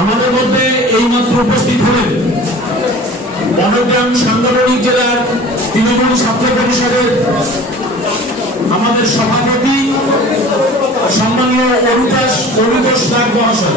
আমাদের মধ্যে এইমাত্র উপস্থিত হলেন বনগ্রাম সাংগঠনিক জেলার তৃণমূল ছাত্র পরিষদের আমাদের সভাপতি সম্মানীয় অরুতোষ নাগ মহাশয়।